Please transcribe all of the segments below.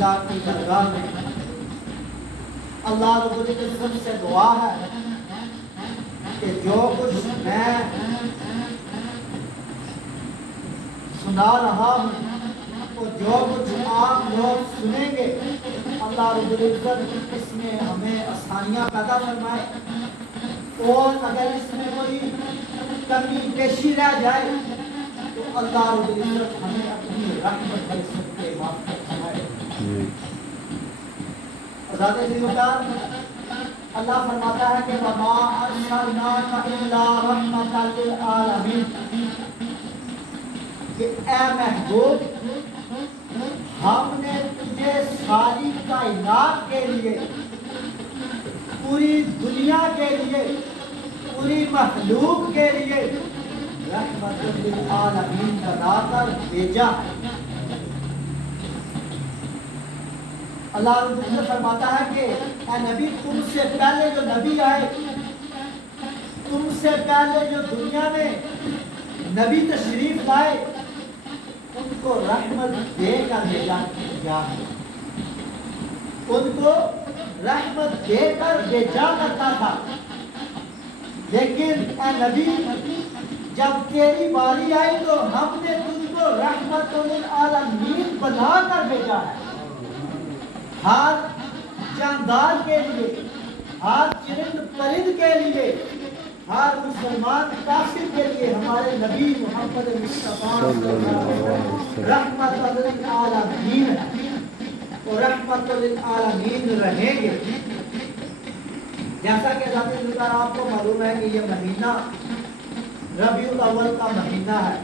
اللہ کی درگاہ میں اللہ رب العزت سے دعا ہے کہ جو کچھ میں سنا رہا ہوں اور جو کچھ آپ لوگ سنیں گے اللہ رب العزت اس میں ہمیں آسانیاں پیدا فرمائے، اور اگر اس میں کوئی کمی پیشی رہ جائے تو اللہ رب العزت ہمیں اپنی رحمت سے سب کے معاف فرمائے۔ ذات ذیوالجلال اللہ فرماتا ہے کہ وَمَا أَرْسَلْنَاكَ إِلَّا رَحْمَةً لِلْعَالَمِينَ، کہ اے محبوب ہم نے تجھے ساری کائنات کے لیے، پوری دنیا کے لیے، پوری مخلوق کے لیے رحمت للعالمین بنا کر بھیجا ہے۔ اللہ رب العزت فرماتا ہے کہ اے نبی تم سے پہلے جو نبی آئے، تم سے پہلے جو دنیا میں نبی تشریف لائے ان کو رحمت دے کر بھیجا گیا ہے، ان کو رحمت دے کر بھیجا کرتا تھا، لیکن اے نبی جب تیری باری آئی تو ہم نے تم کو رحمت للعالمین بنا کر بھیجا ہے۔ ہر جاندار کے لیے، ہر چرند پرند کے لیے، ہر مسلمان کافر کے لیے ہمارے نبی محمد مصطفیٰ رحمت للعالمین ہے اور رحمت للعالمین رہیں گے۔ جیسا کہ ذات ذکر آپ کو معلوم ہے کہ یہ مہینہ ربیع الاول کا مہینہ ہے،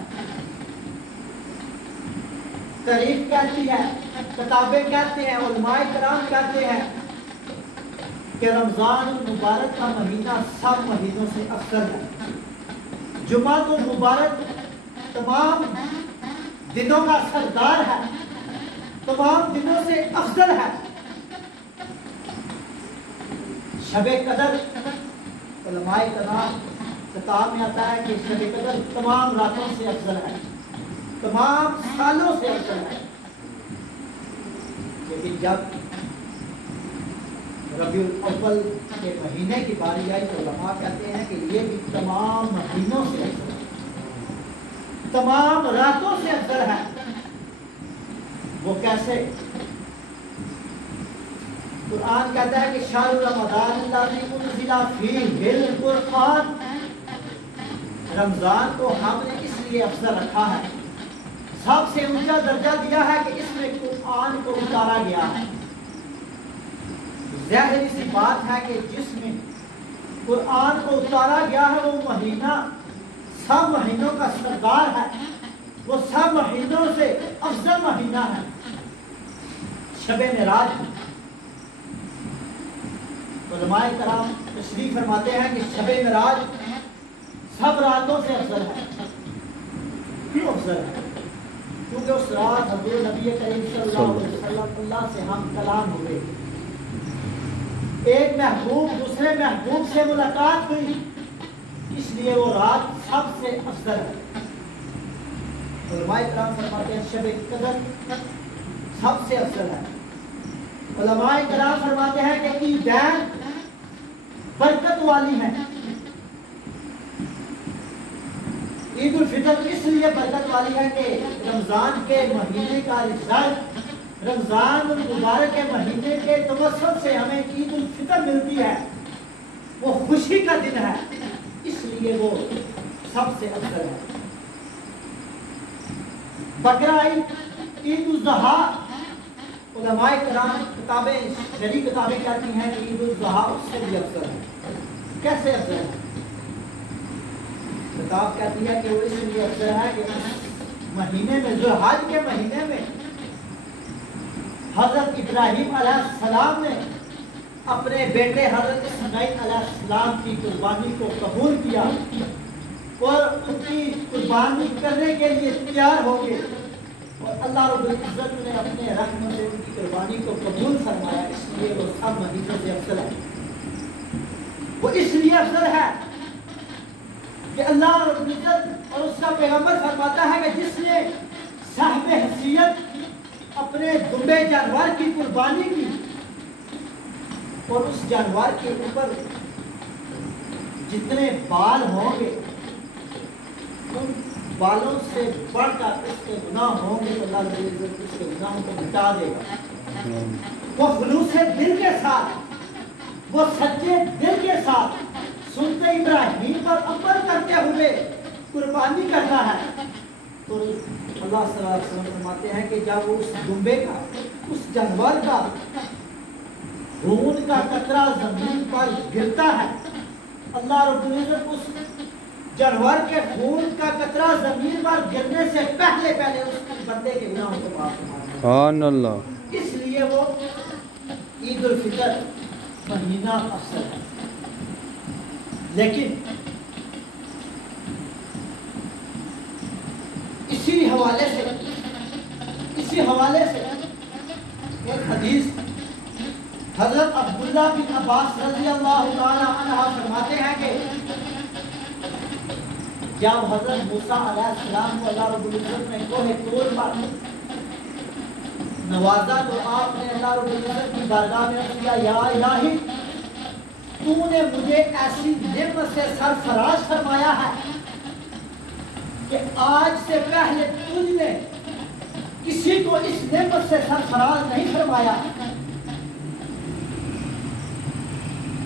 تاریخ کہتی ہے، کتابیں کہتے ہیں، علماء کرام کہتے ہیں کہ رمضان المبارک کا مہینہ سب مہینوں سے افضل ہے۔ جمعۃ المبارک تمام دنوں کا سردار ہے، تمام دنوں سے افضل ہے۔ شب قدر علماء کرام کتاب میں آتا ہے کہ شب قدر تمام راتوں سے افضل ہے، تمام سالوں سے افضل ہے، لیکن جب ربیع الاول کے مہینے کی باری آئی تو علماء کہتے ہیں کہ یہ بھی تمام مہینوں سے افضل ہے، تمام راتوں سے افضل ہے۔ وہ کیسے؟ قرآن کہتا ہے کہ شہر رمضان الذی انزل فیہ القرآن، رمضان کو ہم نے اس لیے افضل رکھا ہے، سب سے اونچا درجہ دیا ہے کہ اس میں قرآن کو اتارا گیا ہے۔ ظاہری سی بات ہے کہ جس میں قرآن کو اتارا گیا ہے وہ مہینہ سب مہینوں کا سردار ہے، وہ سب مہینوں سے افضل مہینہ ہے، شب معراج۔ علماء کرام تشریح فرماتے ہیں کہ شب معراج سب راتوں سے افضل ہے۔ کیوں افضل ہے؟ کیونکہ اس رات حضور نبی کریم صلی اللہ علیہ وسلم اللہ سے ہم کلام ہوئے، ایک محبوب دوسرے محبوب سے ملاقات ہوئی، اس لیے وہ رات سب سے افضل ہے۔ علماء کرام فرماتے ہیں شب قدر سب سے افضل ہے۔ علماء کرام فرماتے ہیں کہ عیدین برکت والی ہیں۔ عید الفطر اس لیے برکت والی ہے کہ رمضان کے مہینے کا رزلٹ، رمضان المبارک کے مہینے کے توسط سے ہمیں عید الفطر ملتی ہے، وہ خوشی کا دن ہے، اس لیے وہ سب سے افضل ہے۔ بقرہ عید، عید الاضحیٰ، علماء کرام کتابیں شرعی کتابیں کہتی ہیں کہ عید الاضحیٰ اس سے بھی افضل ہے۔ کیسے افضل ہے؟ کتاب کہتی ہے کہ وہ اس لیے افضل ہے کہ اس مہینے میں، ذوالحج کے مہینے میں، حضرت ابراہیم علیہ السلام نے اپنے بیٹے حضرت اسماعیل علیہ السلام کی قربانی کو قبول کیا اور ان کی قربانی کرنے کے لیے تیار ہو گئے، اور اللہ رب العزت نے اپنے رحمت سے ان کی قربانی کو قبول فرمایا، اس لیے وہ سب مہینوں سے افضل ہے۔ وہ اس لیے افضل ہے کہ اللہ رب العزت اور اس کا پیغمبر فرماتا ہے کہ جس نے صاحب حیثیت اپنے دمبے جانور کی قربانی کی اور اس جانور کے اوپر جتنے بال ہوں گے ان بالوں سے بڑھ کر اس کے گناہ ہوں گے تو اللہ رب العزت اس کے گناہوں کو مٹا دے گا۔ وہ خلوص دل کے ساتھ، وہ سچے دل کے ساتھ سنتے ابراہیم پر عمل کرتے ہوئے قربانی کرتا ہے تو اللہ صلی اللہ علیہ وسلم فرماتے ہیں کہ جب وہ اس دمبے کا، اس جانور کا خون کا قطرہ زمین پر گرتا ہے، اللہ رب العزت اس جانور کے خون کا قطرہ زمین پر گرنے سے پہلے اس بندے کے گناہوں کو معاف فرماتا ہے۔ سبحان اللہ۔ اس لیے وہ عید الفطر مہینہ افضل ہے۔ لیکن اسی حوالے سے ایک حدیث حضرت عبداللہ بن عباس رضی اللہ تعالی عنہ فرماتے ہیں کہ جب حضرت موسیٰ علیہ السلام کو اللہ رب العزت نے کوہ طور پر نوازا تو آپ نے اللہ رب العزت کی بارگاہ میں کیا، یا الہی تو نے مجھے ایسی نعمت سے سرفراز فرمایا ہے کہ آج سے پہلے تجھ نے کسی کو اس نعمت سے سرفراز نہیں فرمایا۔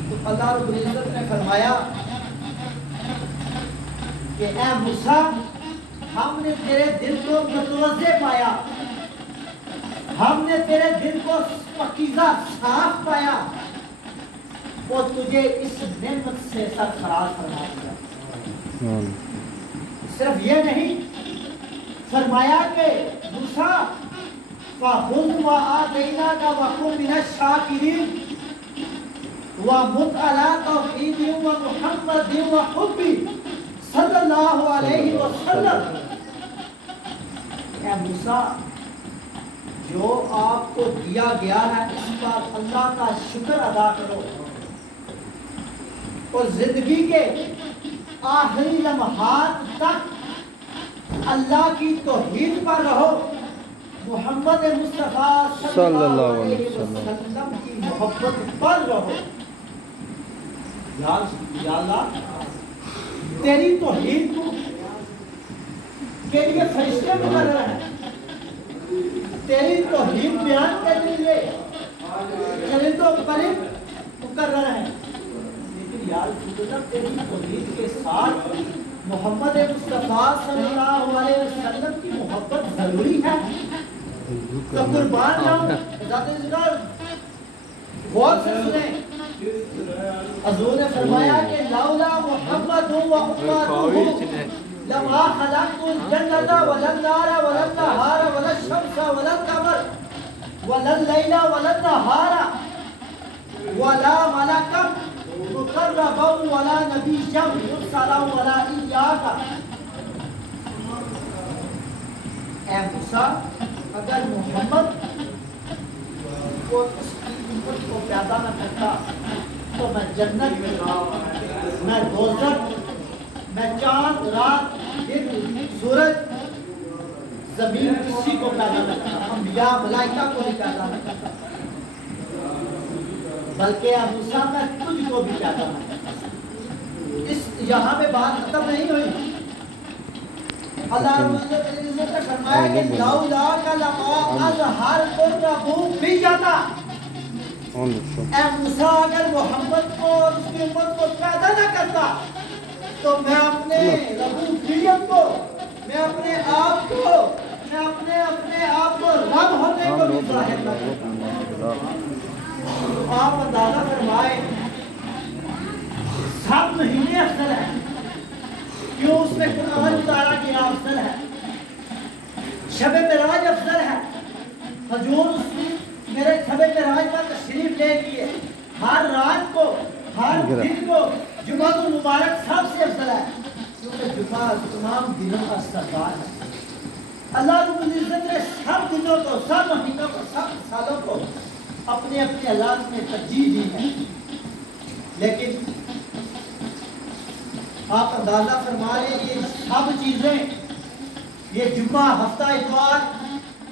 تو اللہ رب العزت نے فرمایا کہ اے موسیٰ ہم نے تیرے دل کو متوضع پایا، ہم نے تیرے دل کو پاکیزہ صاف پایا اور تجھے اس نعمت سے سرفراز فرما دیا۔ صرف یہ نہیں فرمایا کہ موسیٰ فَخُذْ وَآتَيْنَاكَ وَكُن مِّنَ الشَّاكِرِينَ وَمُتْ عَلَىٰ تَوْحِيدٍ وَمُحَمَّدٍ وَحُبِّ صلی اللہ علیہ وسلم۔ اے موسیٰ جو آپ کو دیا گیا ہے اس پر اللہ کا شکر ادا کرو اور زندگی کے آخری لمحات تک اللہ کی توحید پر رہو، محمد مصطفیٰ صلی اللہ علیہ وسلم کی محبت پر رہو۔ یا اللہ تیری توحید کے لیے فرشتے مقرر ہیں، تیری توحید بیان کرنے کے لیے چرند و پرند مقرر ہیں، لیکن یا اللہ تیری توحید کے ساتھ محمد مصطفیٰ صلی اللہ علیہ وسلم کی محبت ضروری ہے۔ تو قربان جاؤں ذات اجلال غور سے سنیں، حضور نے فرمایا کہ لولا محمد و امتہ لما خلقت الجنة ولا النار ولا النهار ولا الشمس ولا القمر ولا الليل ولا النهار ولا ملكا مقربا ولا نبيا مرسلا ولا إياك۔ اے موسیٰ اگر محمد کو اس کی امت کو پیدا نہ کرتا تو میں جنت میں، میں دوزخ، میں چاند، رات، دن، سورج، زمین کسی کو پیدا نہ کرتا، انبیاء ملائکہ کو بھی پیدا نہ کرتا، بلکہ اے موسیٰ میں تجھ کو بھی پیدا نہ کرتا۔ اس یہاں میں بات ختم نہیں ہوئی۔ اللہ رب العزت نے فرمایا کہ لولا لما اظہرتہ فی جاتا، اے موسیٰ اگر محمد کو اور اس کی امت کو پیدا نہ کرتا تو میں اپنے ربوبیت کو، میں اپنے آپ کو، میں اپنے آپ کو رب ہونے کو بھی ظاہر نہ کرتا۔ آپ اندازہ فرمائے سب مہینے افضل ہے، کیوں اس میں قرآن اتارا گیا افضل ہے، شب معراج افضل ہے، حضور میرے شب معراج پر تشریف لے لیے، ہر رات کو، ہر دن کو جمعہ المبارک سب سے افضل ہے، کیونکہ جمعہ تمام دنوں کا سردار ہے۔ اللہ رب العزت نے سب دنوں کو، سب مہینوں کو، سب سالوں کو اپنے اپنے اللہ میں ترجیح دی ہے، لیکن آپ اندازہ فرما لیں یہ سب چیزیں، یہ جمعہ، ہفتہ اتوار،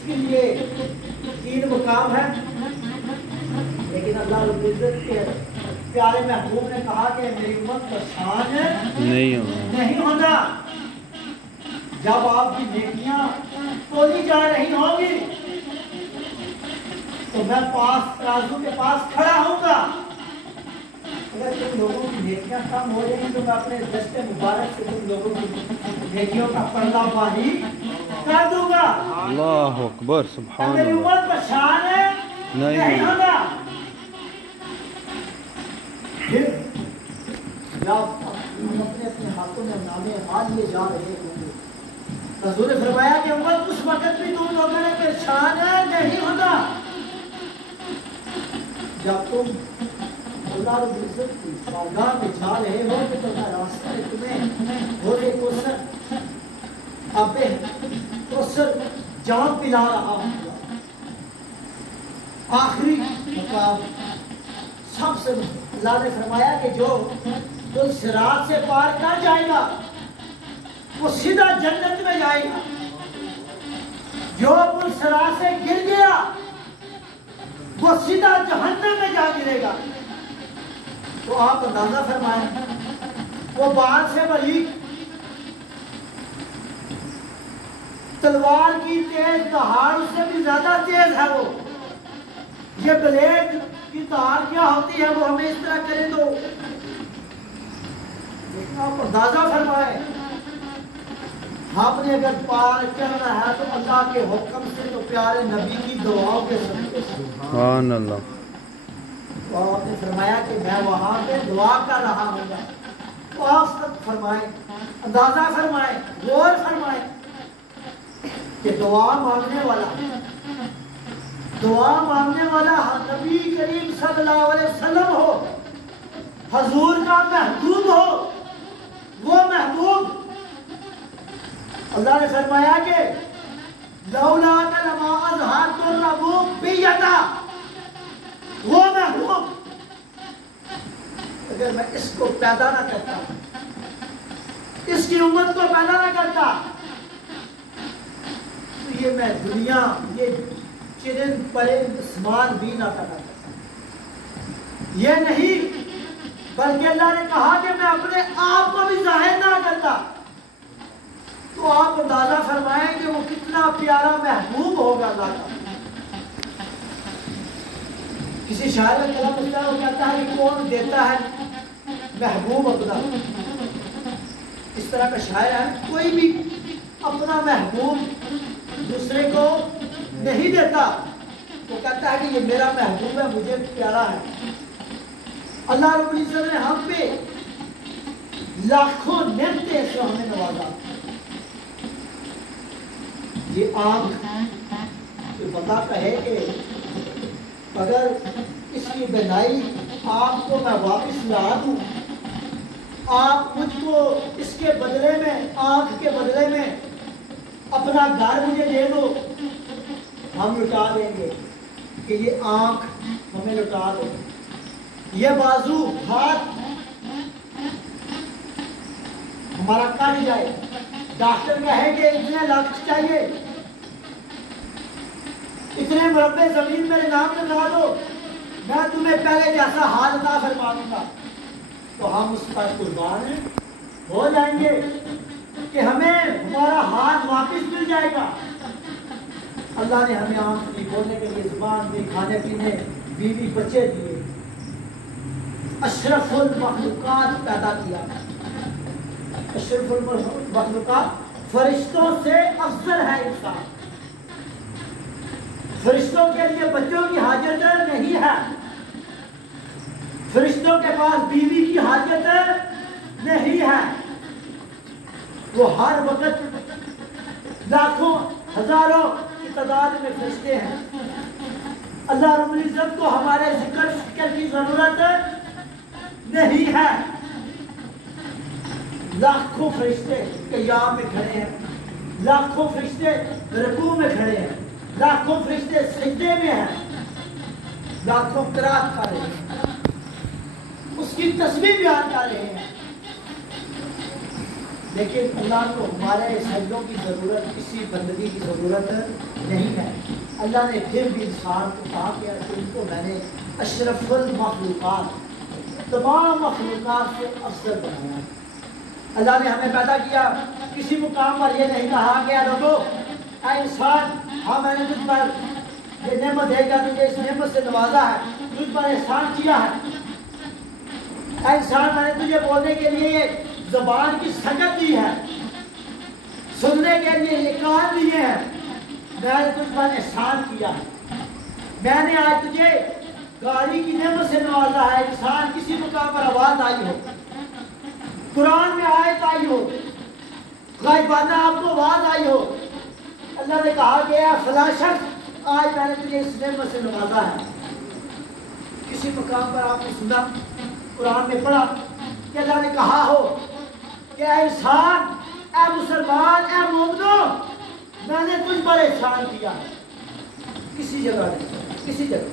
اس کے لیے 3 مقام ہے، لیکن اللہ رب العزت کے پیارے محبوب نے کہا کہ میری امت کا شان نہیں ہونا، نہیں ہونا۔ جب آپ کی نیکیاں تولی جا رہی ہوں گی تو میں ترازو کے پاس کھڑا ہوں گا۔ اگر تم لوگوں کی نیکیاں کم ہو رہی ہیں تو میں اپنے دست مبارک سے تم لوگوں کی نیکیوں کا پردہ باری کر دوں گا۔ اللہ اکبر، سبحان میری اللہ، امت کا شان نہیں ہونا۔ پھر جب ہم اپنے ہاتھوں میں نامے حال لیے جا رہے ہوں گے، حضور نے فرمایا کہ امت اس وقت بھی تم لوگوں نے پریشان نہیں ہونا جب تم اللہ رب العزت کی بارگاہ میں جا رہے ہو کہ تمہارا راستہ میں تمہیں گھوڑے کوثر آب کوثر جام پلا رہا ہوں۔ آخری مقام سب سے اللہ نے فرمایا کہ جو پل صراط سے پار کر جائے گا وہ سیدھا جنت میں جائے گا، جو پل صراط سے گر گیا وہ سیدھا جہنم میں جا گرے گا۔ تو آپ اندازہ فرمائیں وہ بال سے بری تلوار کی تیز دہاڑ سے بھی زیادہ تیز ہے وہ، یہ بلیڈ کی دھار کیا ہوتی ہے وہ ہمیں اس طرح کرے تو آپ اندازہ فرمائیں آپ نے اگر پار چلنا ہے تو اللہ کے حکم سے، تو پیارے نبی کی دعاؤں کے صدقے سے۔ سبحان اللہ، تو آپ نے فرمایا کہ میں وہاں پہ دعا کر رہا ہوں گا۔ تو آپ تک فرمائیں، اندازہ فرمائیں، غور فرمائیں کہ دعا مانگنے والا نبی کریم صلی اللہ علیہ وسلم ہو، حضور کا محبوب ہو، وہ محبوب اللہ نے فرمایا کہ لولا لما اظہرت الربوب بیدا، وہ محبوب اگر میں اس کو پیدا نہ کرتا، اس کی امت کو پیدا نہ کرتا تو یہ میں دنیا، یہ چرند پرند اسمان بھی نہ پیدا کرتا۔ یہ نہیں بلکہ اللہ نے کہا کہ میں اپنے آپ کو بھی ظاہر نہ کرتا۔ تو آپ اندازہ فرمائیں کہ وہ کتنا پیارا محبوب ہوگا اللہ کا۔ کسی شاعر کا کلام اس طرح وہ کہتا ہے کہ کون دیتا ہے محبوب اپنا، اس طرح کا شاعر ہے، کوئی بھی اپنا محبوب دوسرے کو نہیں دیتا، وہ کہتا ہے کہ یہ میرا محبوب ہے، مجھے پیارا ہے۔ اللہ رب العزت نے ہم پہ لاکھوں نعمتیں سے ہمیں نوازا۔ یہ آنکھ کوئی بندہ کہے کہ اگر اس کی بینائی آپ کو میں واپس لا دوں، آپ مجھ کو اس کے بدلے میں، آنکھ کے بدلے میں اپنا گھر مجھے دے دو، ہم لٹا دیں گے کہ یہ آنکھ ہمیں لٹا دو، یہ بازو ہاتھ ہمارا کٹ جائے، ڈاکٹر کہے کہ اتنے لاکھ چاہیے، اتنے مربع زمین میرے نام لگا دو، میں تمہیں پہلے جیسا حال عطا فرما دوں گا، تو ہم اس پر قربان ہو جائیں گے کہ ہمیں ہمارا ہاتھ واپس مل جائے گا۔ اللہ نے ہمیں آنکھ دی، بولنے کے لیے زبان دی، کھانے پینے، بیوی بچے دیے، اشرف المخلوقات پیدا کیا۔ اشرف المخلوقات فرشتوں سے افضل ہے انسان۔ فرشتوں کے لیے بچوں کی حاجت نہیں ہے، فرشتوں کے پاس بیوی کی حاجت نہیں ہے، وہ ہر وقت لاکھوں ہزاروں کی تعداد میں فرشتے ہیں۔ اللہ رب العزت کو ہمارے ذکر فکر کی ضرورت نہیں ہے، لاکھوں فرشتے قیام میں کھڑے ہیں، لاکھوں فرشتے رکوع میں کھڑے ہیں، لاکھوں فرشتے سجدے میں ہیں، لاکھوں قرات کر رہے ہیں، اس کی تسبیح بیان کر رہے ہیں۔ لیکن اللہ کو ہمارے سجدوں کی ضرورت، کسی بندگی کی ضرورت نہیں ہے۔ اللہ نے پھر بھی انسان کو کہا کہ ان کو میں نے اشرف المخلوقات، تمام مخلوقات سے افضل بنایا۔ اللہ نے ہمیں پیدا کیا، کسی مقام پر یہ نہیں کہا کہ لوگو اے انسان، ہاں میں نے تجھ پر یہ نعمت دے گا، تجھے اس نعمت سے نوازا ہے، تجھ پر احسان کیا ہے۔ اے انسان، میں نے تجھے بولنے کے لیے یہ زبان کی سکت دی ہے، سننے کے لیے یہ کان دیے ہیں، میں نے تجھ پر احسان کیا ہے۔ میں نے آج تجھے گاڑی کی نعمت سے نوازا ہے۔ انسان، کسی مقام پر آواز آئی ہو، قرآن میں آیت آئی ہو، غائبانہ آپ کو آواز آئی ہو، اللہ نے کہا کہ اے فلاں شخص، آج میں نے تجھے اس نعمت سے نوازا ہے۔ کسی مقام پر آپ نے سنا، قرآن میں پڑھا کہ اللہ نے کہا ہو کہ اے انسان، اے مسلمان، اے مومنو، میں نے تجھ پر احسان کیا ہے۔ کسی جگہ نہیں، کسی جگہ۔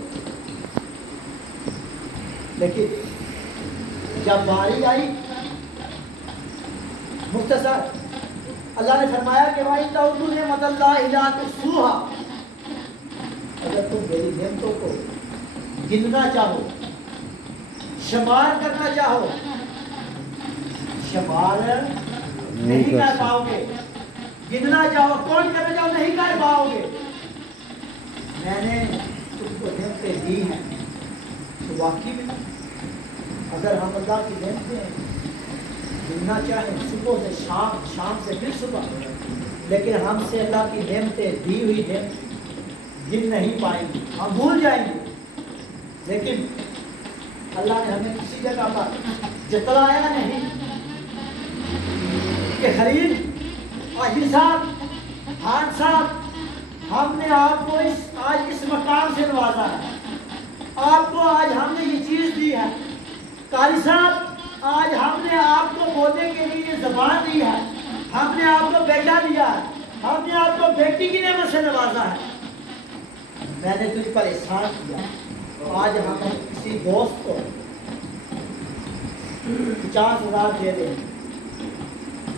لیکن جب باری آئی، مختصر اللہ نے فرمایا کہ وَإِن تَعُدُّوا نِعْمَتَ اللَّهِ لَا تُحْصُوهَا، اگر تم میری نعمتوں کو گننا چاہو، شمار کرنا چاہو، شمار نہیں کر پاؤ گے۔ گننا چاہو، کون کرنا چاہو، نہیں کر پاؤ گے۔ میں نے تم کو نعمتیں دی ہیں، تو واقعی میں اگر ہم اللہ کی نعمتیں گننا چاہیں صبح سے شام، شام سے پھر صبح، لیکن ہم سے اللہ کی نعمتیں دی ہوئی نعمت گن نہیں پائیں گے، ہم بھول جائیں گے۔ لیکن اللہ نے ہمیں کسی جگہ پر جتلایا نہیں کہ خلیل، آہر صاحب، خان صاحب، ہم نے آپ کو آج اس مقام سے نوازا ہے، آپ کو آج ہم نے یہ چیز دی ہے۔ قاری صاحب، آج ہم نے آپ کو بولنے کے لیے یہ زبان دی ہے، ہم نے آپ کو بیٹا دیا ہے، ہم نے آپ کو بیٹی کی نعمت سے نوازا ہے۔ میں نے تجھ پر احسان کیا۔ آج ہم کسی دوست کو 50,000 دے دیں،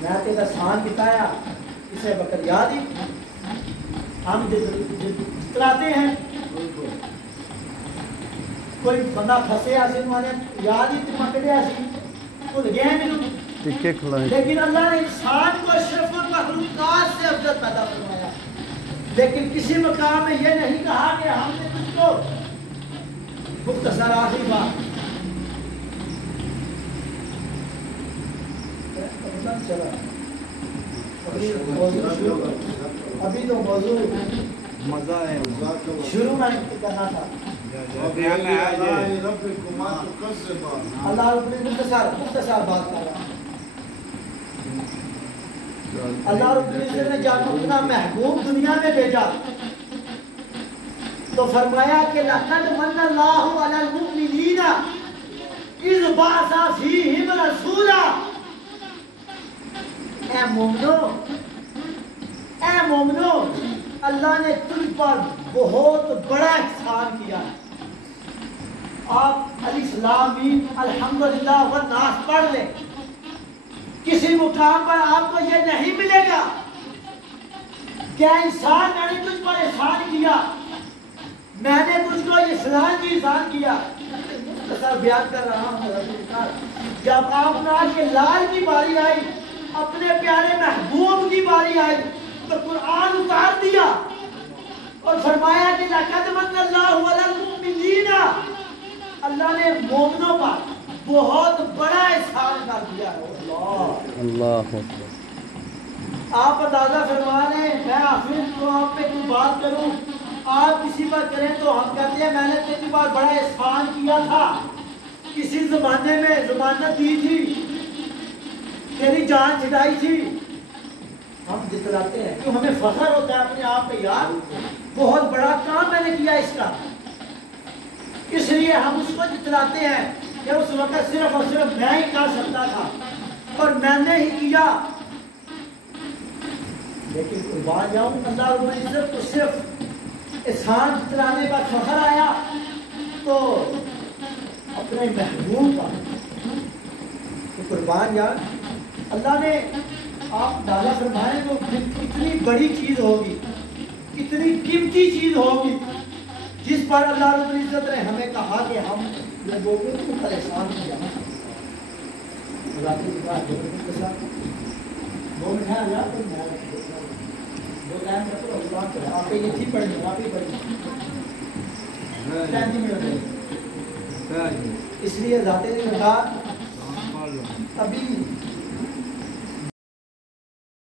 میں تیرا احسان بتایا، اسے وقت یاد ہی ہم جتلاتے ہیں۔ کوئی بندہ پھنسے ایسے مانے یاد ہی پکڑے ایسے بھول گئے ہیں، لیکن اللہ نے انسان کو اشرف المخلوقات سے افضل پیدا فرمایا۔ لیکن کسی مقام میں یہ نہیں کہا کہ ہم نے تجھ کو، مختصر آخری بات، چلا ابھی تو موضوع مزہ ہے، شروع میں کرنا تھا۔ اللہ رب العزت مختصر بات کر رہا ہے۔ اللہ رب العزت نے جب اپنا محبوب دنیا میں بھیجا تو فرمایا کہ لَقَدْ مَنَّ اللَّهُ عَلَى الْمُؤْمِنِينَ إِذْ بَعَثَ فِيهِمْ رَسُولًا۔ اے مومنو، اے مومنو، اللہ نے تجھ پر بہت بڑا احسان کیا۔ آپ الف لام میم الحمدللہ والناس پڑھ لیں، کسی مقام پر آپ کو یہ نہیں ملے گا کہ انسان، میں نے تجھ پر احسان کیا، میں نے تجھ کو یہ فلاں کی احسان کیا۔ مختصر بیان کر رہا ہوں۔ جب آپ ناز کے لال کی باری آئی، اپنے پیارے محبوب کی باری آئی، تو قرآن اتار دیا اور فرمایا کہ لَقَدْ مَنَّ اللَّهُ عَلَى الْمُؤْمِنِينَ، اللہ نے مومنوں پر بہت بڑا احسان کر دیا ہے۔ اللہ آپ اندازہ فرما لیں، میں حافظ تو آپ پہ کوئی بات کروں، آپ کسی پر کریں تو ہم کہتے ہیں میں نے تیری بار بڑا احسان کیا تھا، کسی زمانے میں ضمانت دی تھی، تیری جان چھڑائی تھی۔ ہم جتلاتے ہیں کیوں؟ ہمیں فخر ہوتا ہے اپنے آپ پہ، یار بہت بڑا کام میں نے کیا اس کا، اس لیے ہم اس کو جتلاتے ہیں کہ اس وقت صرف اور صرف میں ہی کر سکتا تھا اور میں نے ہی کیا۔ لیکن قربان جاؤں، اللہ رب العزت کو صرف احسان جتلانے پر فخر آیا تو اپنے محبوب پر قربان جاؤں، اللہ نے آپ اندازہ فرمائیں وہ کتنی بڑی چیز ہوگی، کتنی قیمتی چیز ہوگی جس پر اللہ رب العزت نے ہمیں کہا کہ ہم لوگوں کو پریشان کیا۔ اللہ کی بات ہے وہ مٹھا اللہ کو وہ ٹائم پر تو اللہ کرے آپ یہ تھی پڑھیں آپ ہی پڑھیں ٹائم نہیں ملے، اس لیے ذات نے کہا ابھی